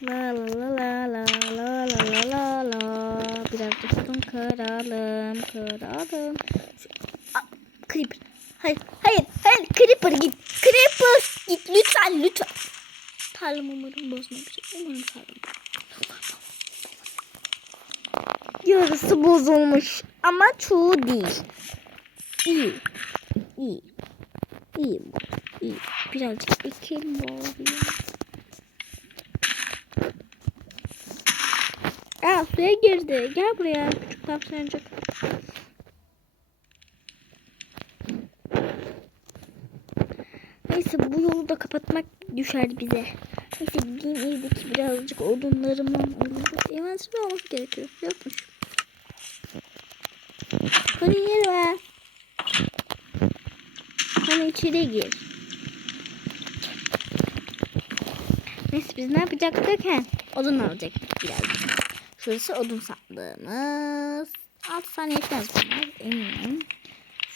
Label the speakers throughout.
Speaker 1: La la la la la la la la la. Biraz da odun kıralım, kıralım. Şu, Aa, creeper. Hayır, hayır, hayır. Creeper git. Creeper git lütfen, lütfen. Tarlam umarım bozmamışım. Umarım tarlam. Yarısı bozulmuş ama çoğu değil. İyi. İyi. İyi bu. İyi. Birazcık ekelim bari. Aa suya girdi. Gel buraya küçük tavşancık. Neyse bu yolu da kapatmak düşer bize. Neyse gideyim evdeki birazcık odunlarımı Evansın olması gerekiyor. Yokmuş. Hani yere ver. Hani içeri gir. Neyse biz ne yapacaktık? He, odun alacaktık birazcık. Şurası odun sandığımız. 6 saniye yetmez bunlar eminim.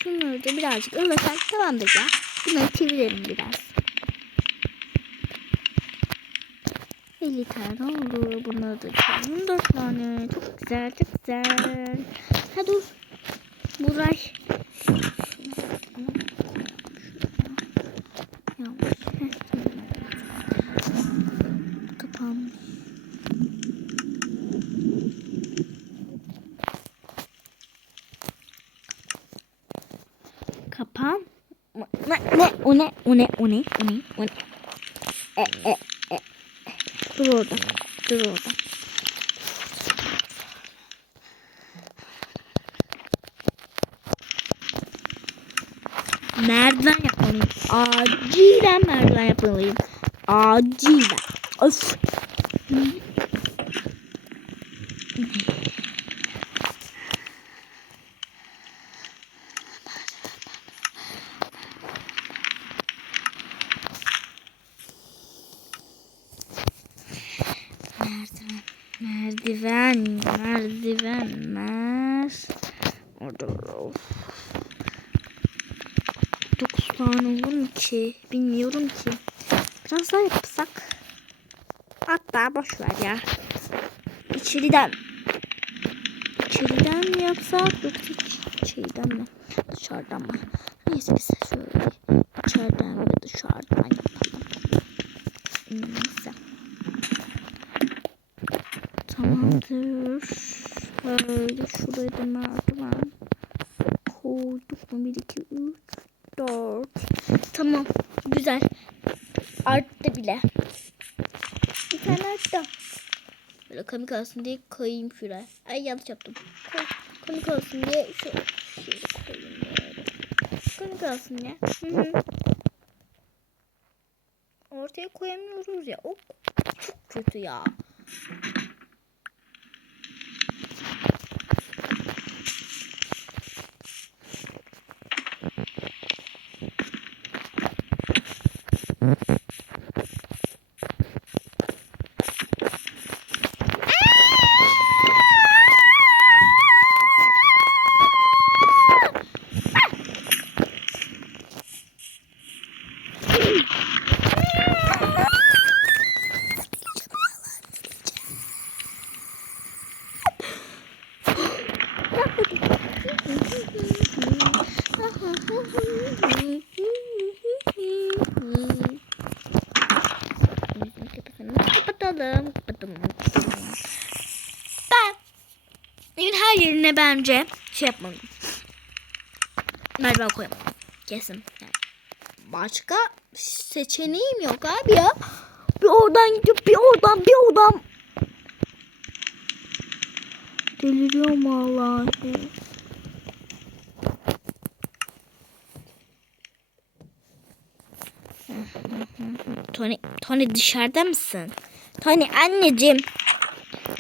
Speaker 1: Şunları da birazcık ıslasak tamamdır ya. Bunları çevirelim biraz. 50 tane oldu. Bunları da çevirelim. 4 tane. Çok güzel, çok güzel. Ha dur. Buray. Yanlış. Heh, tamam. Kapanmış. Kapan. Ne ne o ne? O ne? O ne? O ne? O ne e e e. Dur orada. Dur orada. Merdiven yapmalıyım. Acilen merdiven yapmalıyım. Acilen. Of merdiven merdiven merdivenler orada of. 9 tane olur mu ki bilmiyorum ki biraz daha yapsak ver ya. İçeriden. İçeriden mi yapsak yoksa iç- içeriden mi? Dışarıdan mı? Neyse biz şöyle içeriden ve dışarıdan yapalım. Neyse. Tamamdır. Böyle şuraya da merdiven koyduk mu? 1, 2, 3, 4. Tamam. Güzel. Arttı bile. Bir tane arttı. Böyle komik olsun diye koyayım şuraya. Ay yanlış yaptım. Koy. Komik olsun diye şu şöyle koyayım. Komik olsun ya. Hı hı. Ortaya koyamıyoruz ya. O çok kötü ya. Kapatalım. Kapatalım. Ben evin her yerine bence şey yapmalıyım. Merdiven koyamam. Kesin. Yani başka seçeneğim yok abi ya. Bir oradan gidip bir oradan bir oradan. Deliriyorum vallahi. Tony, Tony dışarıda mısın? Tony anneciğim.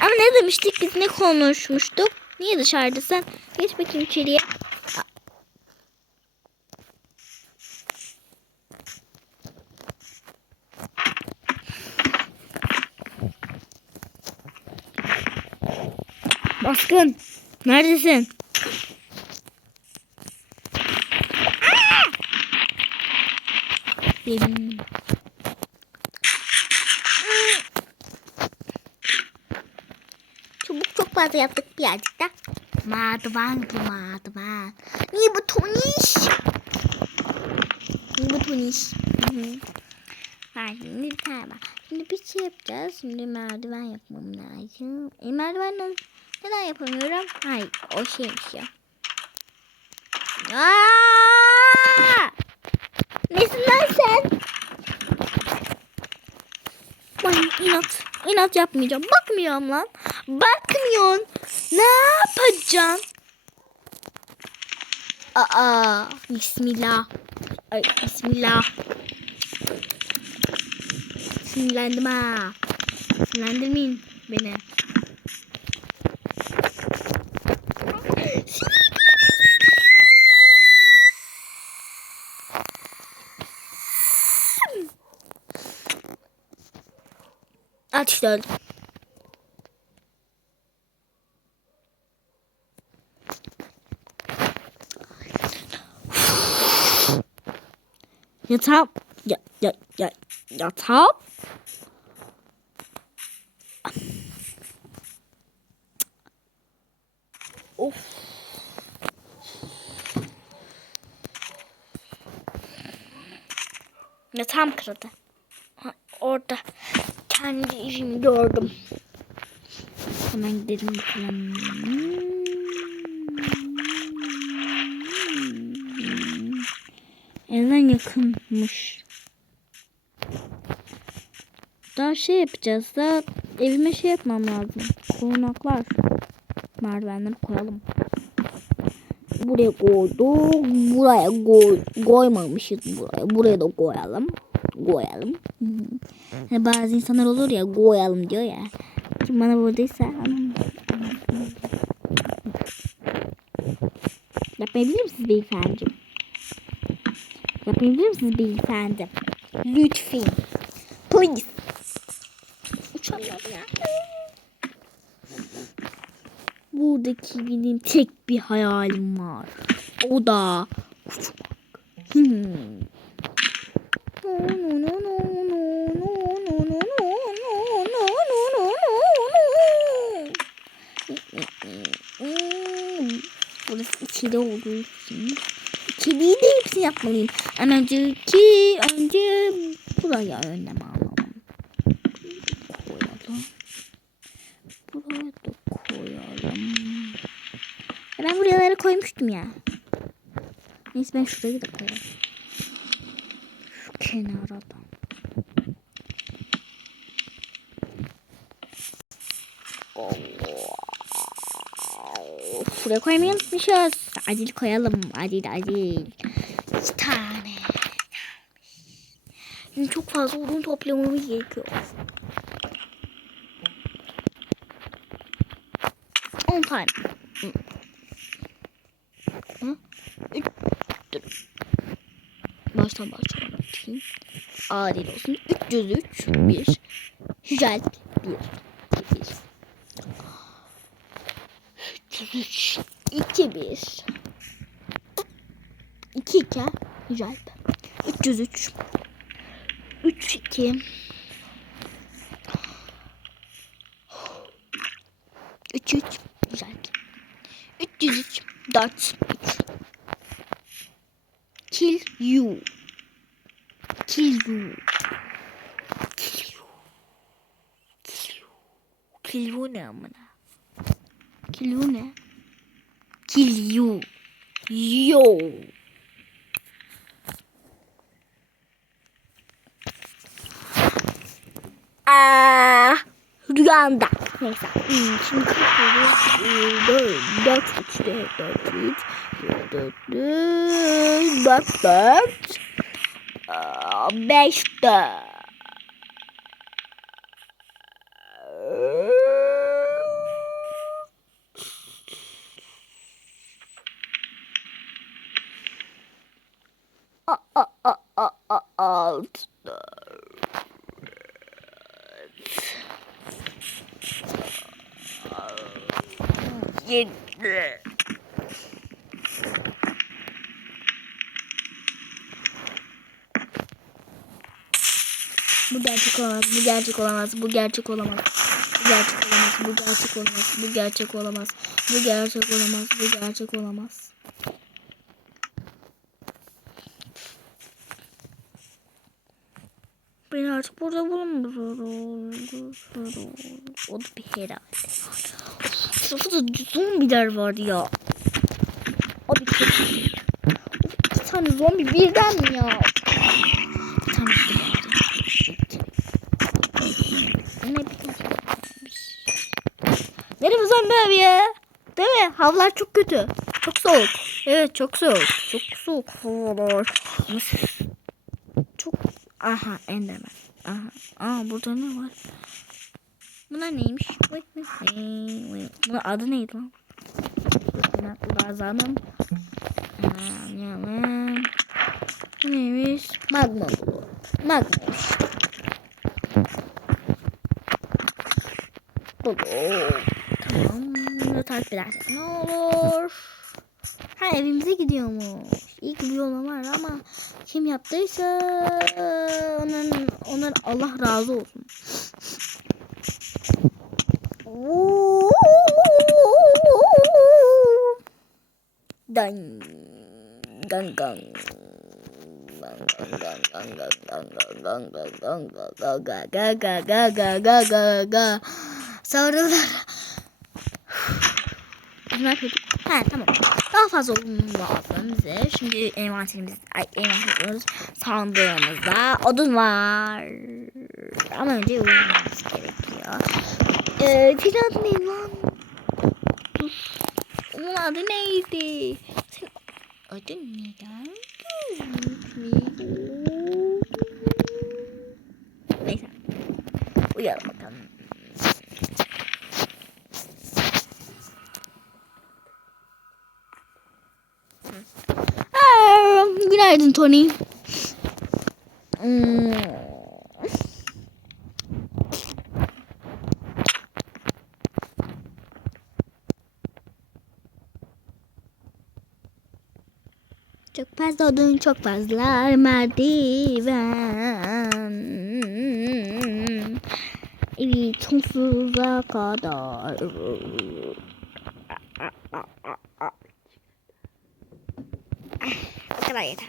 Speaker 1: Ama ne demiştik biz ne konuşmuştuk? Niye dışarıdasın? Geç bakayım içeriye. Baskın. Neredesin? Benim. Fazla yaptık birazcık da. Merdiven ki merdiven. Niye bu toniş? Niye bu toniş? Şimdi bir tane var. Şimdi bir şey yapacağız. Şimdi merdiven yapmam lazım. E merdiven ne- neden yapamıyorum? Hayır o şeymiş ya. Aa! Nesin lan sen? Ben inat, inat yapmayacağım. Bakmıyorum lan. Bakmıyorsun. Ne yapacaksın? Aa, bismillah. Ay, bismillah. Sinirlendim ha. Sinirlendirmeyin beni. Öldüm. Yatağım. Ya, ya, ya, yatağım. Of. Yatağım kırıldı. Ha, orada kendi işimi gördüm. Hemen gidelim bakalım. Evden yakınmış. Daha şey yapacağız da evime şey yapmam lazım. Korunaklar. Merdivenleri koyalım. Buraya koyduk. Buraya koy, koymamışız buraya. Buraya da koyalım. Koyalım. Hani bazı insanlar olur ya koyalım diyor ya. Kim bana anam. Yapmayabilir misiniz beyefendi? Yapabilir misiniz beyefendi? Lütfen. Please. Uçamıyorum ya. Buradaki benim tek bir hayalim var. O da uçmak. Hmm. Burası içeri olduğu için içeriği de hepsini yapmalıyım. Ama önce ki önce buraya önlem alalım. Koyalım. Buraya da koyalım. Ya Ben buraları koymuştum ya. Neyse ben şurayı da koyalım. Şu kenara da. Buraya koymayı unutmuşuz. Acil koyalım. Acil acil. İki tane. Şimdi çok fazla odun toplamamız gerekiyor. 10 tane. Hı. Dur. Baştan başlayalım. Adil olsun. 303 1 Güzel 1 1 303 2 1 2 2 Güzel 303 3 2 3 3 güzel. 303 4 3 Kill you. Kill you. Kill you. Kill you. Kill you ne amına? Kill you ne? kill you. Yo. Aa, rüyamda. Neyse. Şimdi kalkıyoruz. Dört, üç, dört, dört, üç, dört, dört, dört, dört, beş, dört. alt yedi Bu gerçek olamaz, bu gerçek olamaz, bu gerçek olamaz. Bu gerçek olamaz, bu gerçek olamaz, bu gerçek olamaz. Bu gerçek olamaz, bu gerçek olamaz. Bu gerçek olamaz. Burada bulunmuyor. O da bir herhalde. Sırada zombiler var ya. Abi kötü. İki tane zombi birden mi ya? Bir tane. Nereye zombi abi ya? Değil mi? Havalar çok kötü. Çok soğuk. Evet çok soğuk. Çok soğuk havalar. Çok... Aha Enderman. Aha. Aa burada ne var? Bunlar neymiş? Vıy, vıy. Bunun adı neydi lan? Bunlar lazanım. Bu neymiş? Magma bu. Magmaymış. Bu. Tamam. Takip edersek ne olur? Ha evimize gidiyormuş. İyi ki bir yolu var ama kim yaptıysa onun, onun Allah razı olsun. Dan dan dan Sarılar. Bunlar kötü. Ha tamam. Daha fazla odun lazım bize. Şimdi envanterimiz, ay envanterimiz sandığımızda odun var. Ama önce uyumamız gerekiyor. Ee, adı neydi lan? Onun adı neydi? Senin adın neden? Neyse. Uyuyalım Günaydın Tony. Hmm. Çok fazla odun, çok fazla merdiven. Evet, sonsuza kadar. Kadar yeter.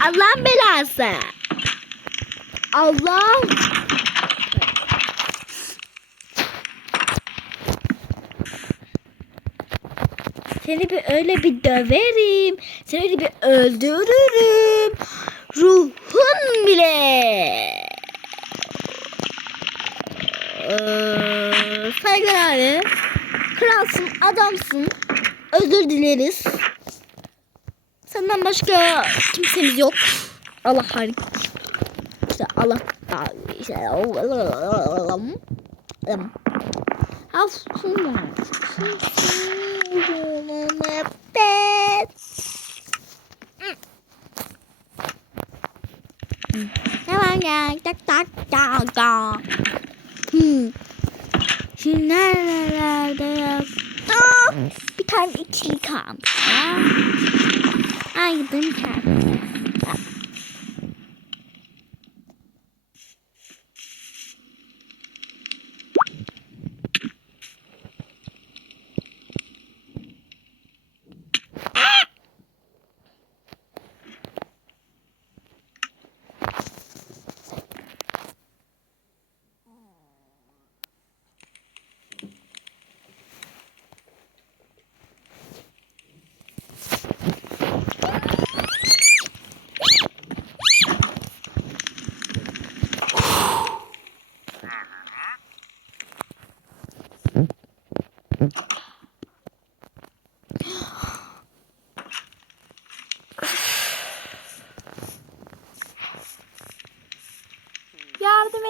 Speaker 1: Allah'ın belası. Allah. Seni bir öyle bir döverim. Seni bir öldürürüm. Ruhun bile. Saygılar abi. Kralsın, adamsın. Özür dileriz. Senden başka kimsemiz yok. Allah harika. İşte Allah işte Aslında Tamam ya tak tak tak tak. Hmm. Şimdi nerelerde ya? Aa, bir tane ikili kalmış ya. Aydım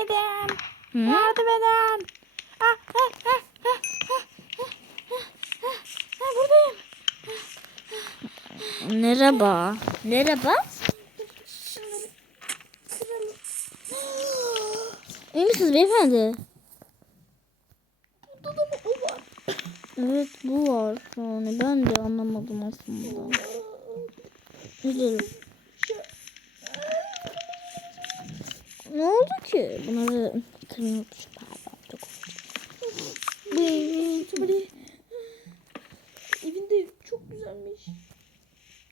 Speaker 2: edin.
Speaker 1: Hı?
Speaker 2: Yardım edin. Ah, ah, ah.
Speaker 1: Merhaba. Merhaba. İyi misiniz beyefendi?
Speaker 2: Burada da bu var.
Speaker 1: Evet bu var. Yani ben de anlamadım aslında. Üzülüm. Ne oldu ki? Bunları kırmızı pardon. Çok
Speaker 2: Tubali. Evinde çok güzelmiş.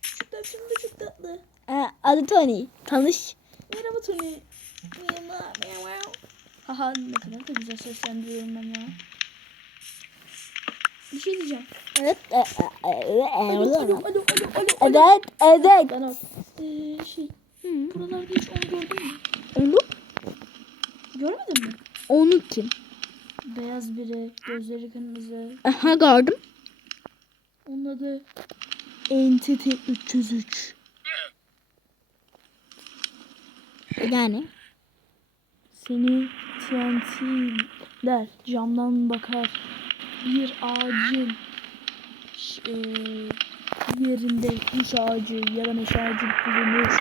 Speaker 2: Şu tavşanı da çok tatlı.
Speaker 1: Aa, adı Tony. Tanış.
Speaker 2: Merhaba Tony. Merhaba. Merhaba. Haha ne kadar da güzel seslendiriyorum ben ya. Bir şey diyeceğim.
Speaker 1: Evet. e, e, e,
Speaker 2: Alo alo
Speaker 1: e,
Speaker 2: alo alo alo. alo.
Speaker 1: Evet. Evet.
Speaker 2: Ben o. Ee, şey
Speaker 1: Hı.
Speaker 2: buralarda hiç onu gördün mü?
Speaker 1: Onu?
Speaker 2: Görmedin mi?
Speaker 1: Onu kim?
Speaker 2: Beyaz biri, gözleri kırmızı.
Speaker 1: Aha gördüm.
Speaker 2: Onun adı Entity 303.
Speaker 1: Yani.
Speaker 2: Seni TNT'ler camdan bakar. Bir ağacın eee, yerinde kuş ağacı ya da meşe ağacı bulunur.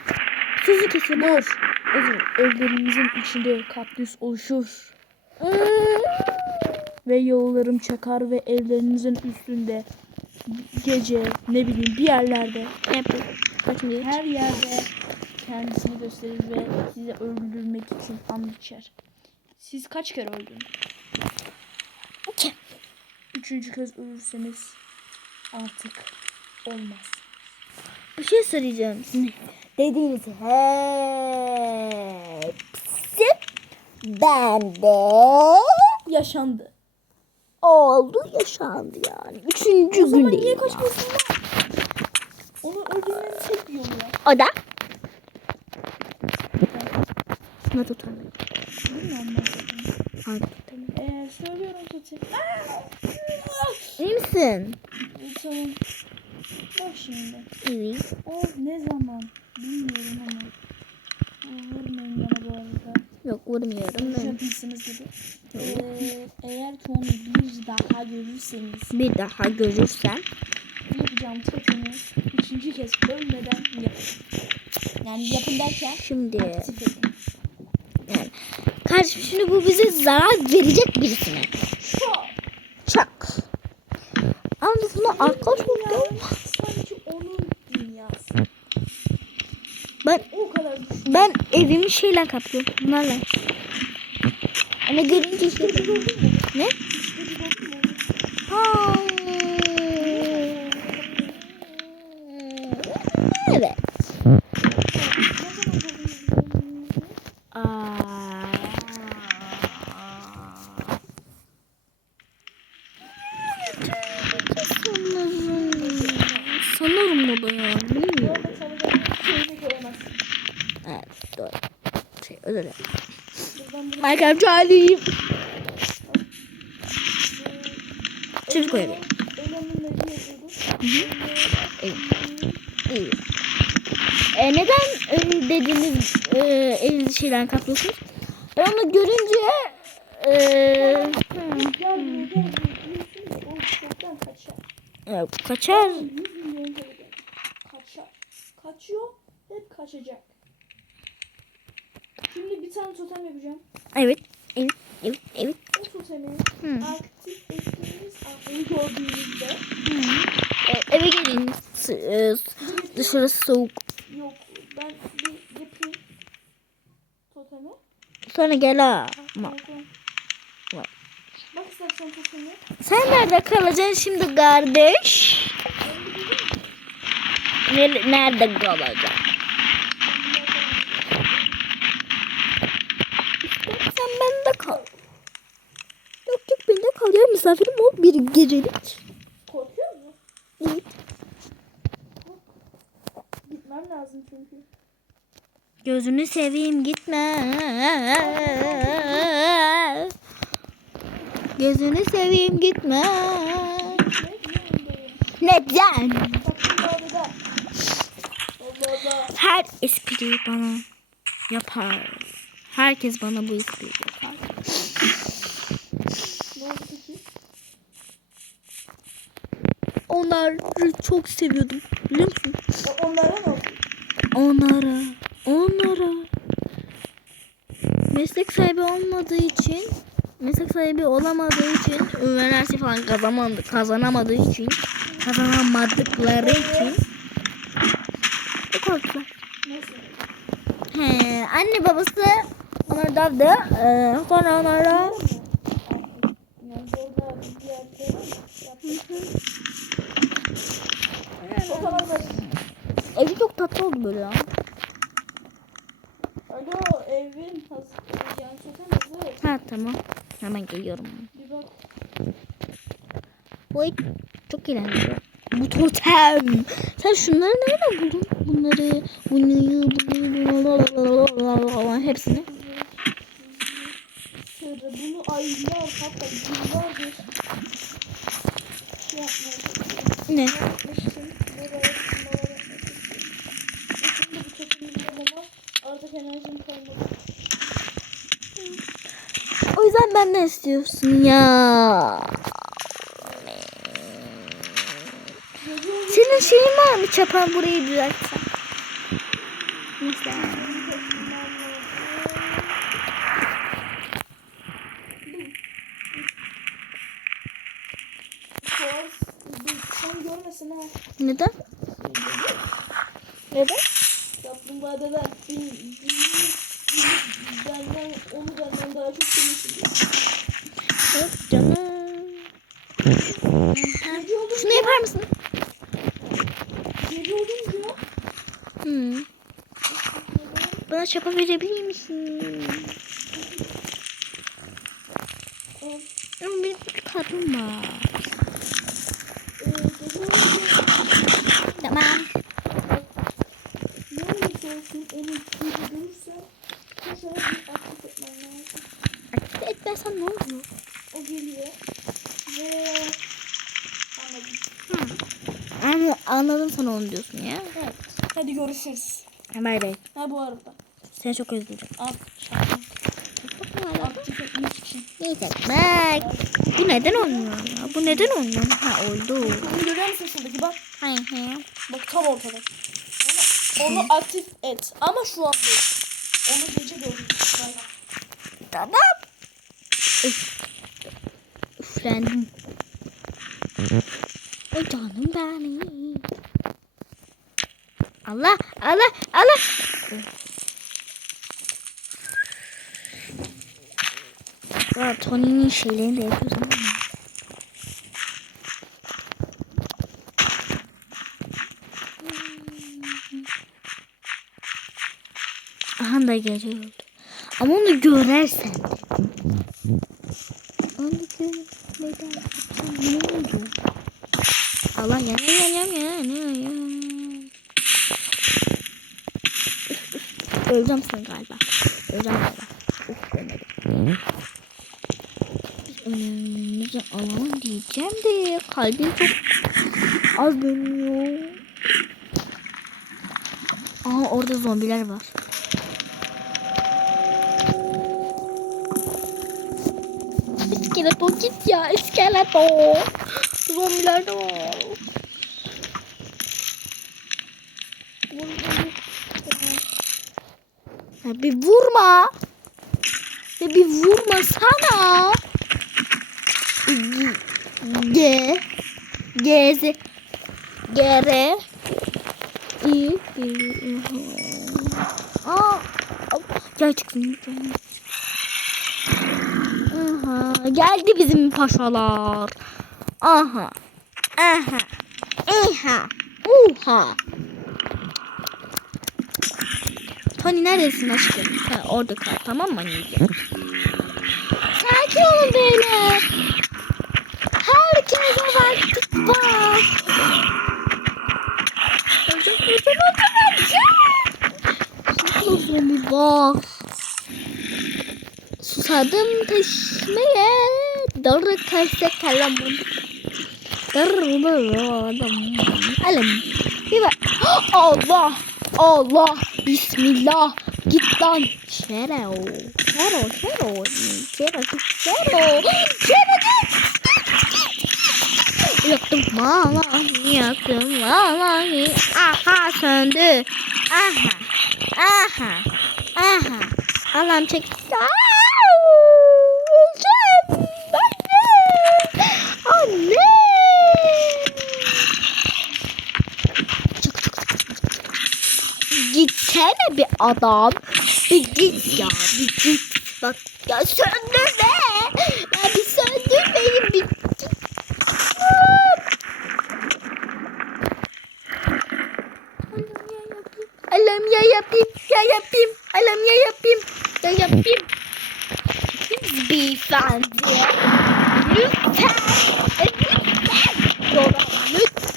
Speaker 1: Sizi kesin.
Speaker 2: Dur. Özür Evlerimizin içinde kaktüs oluşur. Ve yollarım çakar ve evlerinizin üstünde gece ne bileyim bir yerlerde.
Speaker 1: Kaçıncı?
Speaker 2: her yerde kendisini gösterir ve sizi öldürmek için and içer. Siz kaç kere öldünüz?
Speaker 1: İki.
Speaker 2: Üçüncü kez ölürseniz artık olmaz.
Speaker 1: Bir şey söyleyeceğim. Şimdi dediğiniz hepsi bende
Speaker 2: Yaşandı.
Speaker 1: oldu yaşandı yani. Üçüncü
Speaker 2: O zaman
Speaker 1: günde.
Speaker 2: niye kaçmıyorsun lan? Onu bir yolu var.
Speaker 1: O da. Ne tutamıyor.
Speaker 2: Bilmiyorum ben zaten. Eğer söylüyorum tutayım.
Speaker 1: İyi misin?
Speaker 2: Tamam. Bak şimdi.
Speaker 1: Evet.
Speaker 2: O ne zaman bilmiyorum ama. Vurmayın bana bu arada.
Speaker 1: Yok vurmuyorum ben.
Speaker 2: Çok iyisiniz gibi. Ee, eğer ki onu bir daha görürseniz
Speaker 1: Bir daha görürsem.
Speaker 2: yapacağım totemi üçüncü kez ölmeden yapın. Yani yapın derken
Speaker 1: Şimdi
Speaker 2: aktif edin.
Speaker 1: yani. Kardeşim şimdi bu bize zarar verecek birisine.
Speaker 2: Çok.
Speaker 1: Çak. Ama biz buna arkadaş.
Speaker 2: Yani sanki onun dünyası.
Speaker 1: Ben
Speaker 2: O kadar düşün.
Speaker 1: ben evimi şeyle kaplıyorum. Bunlarla. Hani görünce işte. Ne? Ha. Evet. Aa. Sanırım. Sanırım o da yani. Bilmiyorum.
Speaker 2: Orada çalacağım şeyini göremezsin.
Speaker 1: Evet doğru. Şey özür dilerim.
Speaker 2: Buradan buraya Elon'un ne yazıyordu?
Speaker 1: Evet. İyi. E, neden dediğiniz e, elinizi şeyden kaplıyorsunuz? Ben onu görünce e, hmm,
Speaker 2: kaçar.
Speaker 1: kaçar.
Speaker 2: 100 milyon kere kaçar. Kaçıyor hep kaçacak. Şimdi bir tane totem yapacağım.
Speaker 1: Evet. Evet. Evet. Evet.
Speaker 2: O totemi
Speaker 1: Hı.
Speaker 2: aktif ettiğiniz an onu gördüğünüzde
Speaker 1: E, eve gelin. S- e, dışarısı soğuk.
Speaker 2: yok ben bir yapayım totemi.
Speaker 1: Sonra gel ha. Ma-. Var.
Speaker 2: Bak istersen totemi.
Speaker 1: Sen nerede kalacaksın şimdi kardeş? Nere- Nerede kalacaksın? Sen bende kal. Yok yok bende kal ya misafirim ol bir gecelik.
Speaker 2: Korkuyor musun?
Speaker 1: Evet.
Speaker 2: Gitmem lazım çünkü.
Speaker 1: Gözünü seveyim gitme. Gözünü seveyim gitme. Neden? Her espriyi bana yapar. Herkes bana bu espriyi yapar.
Speaker 2: Ne oldu peki?
Speaker 1: Onları çok seviyordum. Biliyor musun?
Speaker 2: Onlara oldu?
Speaker 1: Onlara, onlara meslek sahibi olmadığı için meslek sahibi olamadığı için üniversite falan kazanamadı, kazanamadığı için kazanamadıkları için korktular.
Speaker 2: Nasıl?
Speaker 1: He, anne babası onları davdı. Ee, sonra onlara
Speaker 2: Yani orada bir yerde O kadar da
Speaker 1: evi çok tatlı oldu böyle ya.
Speaker 2: Alo evin hazır. Yani zaten hazır.
Speaker 1: Ha tamam. Hemen geliyorum.
Speaker 2: Bir bak.
Speaker 1: Oy çok eğlenceli. Bu totem. Sen şunları nereden buldun? Bunları, bunu, bunu, hepsini.
Speaker 2: Bunu aylar hatta yıllardır şey çalışıyorum.
Speaker 1: Ne?
Speaker 2: Yapmıştım. Böyle yapmalar yapmıştım. Şimdi bu çekimi bulmama artık enerjim kalmadı.
Speaker 1: O benden istiyorsun ya. Senin şeyin var mı çapan burayı düzeltsen? Mesela. Neden? Neden?
Speaker 2: Kaplumbağadan benden, onu benden daha çok seviyorsun.
Speaker 1: Yok canım.
Speaker 2: Gece
Speaker 1: yapar mısın?
Speaker 2: gece olunca
Speaker 1: Hmm. Bana çapa verebilir misin? Ama benim bir kadın var.
Speaker 2: e, gece olunca
Speaker 1: Tamam.
Speaker 2: ne olursa olsun onu gece görürse koşarak bir aktif etmen lazım.
Speaker 1: Aktif etmezsem ne oluyor?
Speaker 2: O geliyor ve anladım.
Speaker 1: Anladım, anladım sana onu diyorsun ya.
Speaker 2: Evet. Hadi görüşürüz.
Speaker 1: Bay bay.
Speaker 2: Ha bu arada.
Speaker 1: Seni çok özledim.
Speaker 2: Al. şarkı. Aktif etmek için.
Speaker 1: Neyse bak. Bu neden olmuyor? Bu neden olmuyor? Ha oldu.
Speaker 2: Onu görüyor musun şuradaki bak.
Speaker 1: Hayır hayır.
Speaker 2: Bak tam ortada. Onu, onu aktif et. Ama şu an değil. Onu gece gördüm.
Speaker 1: Tamam. Üf. Üflendim. O canım benim. Allah Allah Allah. Ya Tony'nin şeylerini de yapıyoruz ama. Aha da gece oldu. Ama onu görersen. Onu görmeden ne oldu? Allah yan yan yan yan yan Öleceğim sen galiba. Öleceğim galiba. Uf ölmedim. Önümüzü alalım diyeceğim de kalbim çok az dönüyor. Aha orada zombiler var. İskeleto git ya iskeleto. Zombiler de var. Ya bir vurma. Ya bir vurma sana. G G Z G R İ Aa gerçekten Aha, geldi bizim paşalar. Aha. Aha. Eha. Uha. Tony neredesin aşkım? Ha, orada kal tamam mı anneciğim? Sakin olun beyler. Herkese vakit var. Olacak, olacak, olacak. Zombi var. Susadım teşmeye Darı terse kalem Darı Alem Bir bak Allah Allah Bismillah. Git lan. Şero. Şero Şero. Şero Şero. Şero Yaktım vallahi yaktım vallahi. Aha söndü. Aha. Aha. Aha. Allah'ım çek bir adam. Bir git ya bir git. Bak ya söndürme. Ya bir söndür beni bir git. Alam ya yapayım. Ya yapayım. Alam ya yapayım. Ya yapayım. Beyefendi. Lütfen. Lütfen. Dora lütfen.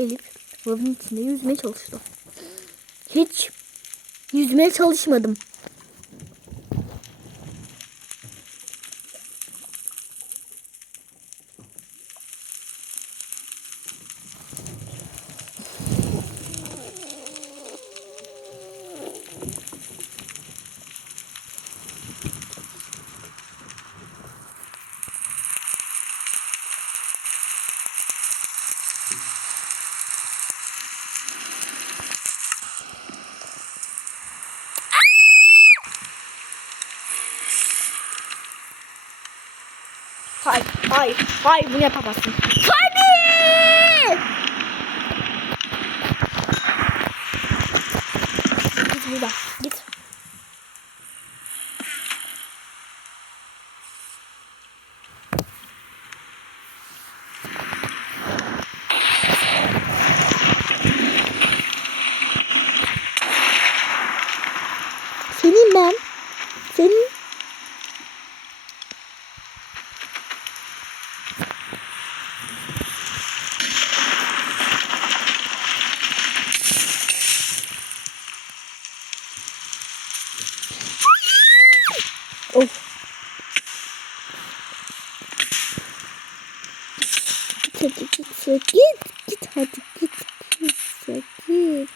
Speaker 1: Elif lavın içinde yüzmeye çalıştı. Hiç yüzmeye çalışmadım. Hayır, hayır, hayır bunu yapamazsın. Hayır! Git buradan, git. Senin ben. Senin Of. Git hadi git git git hadi git git git.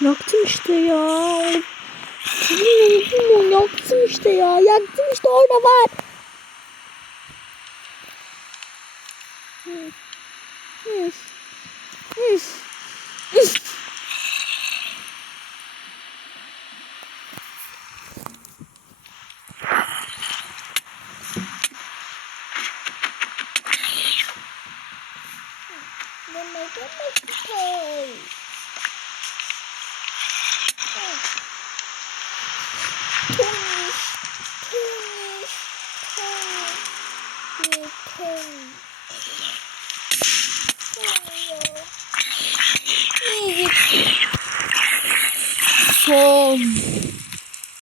Speaker 1: Yaktım işte ya. Yaktım işte ya. Yaktım işte orada var.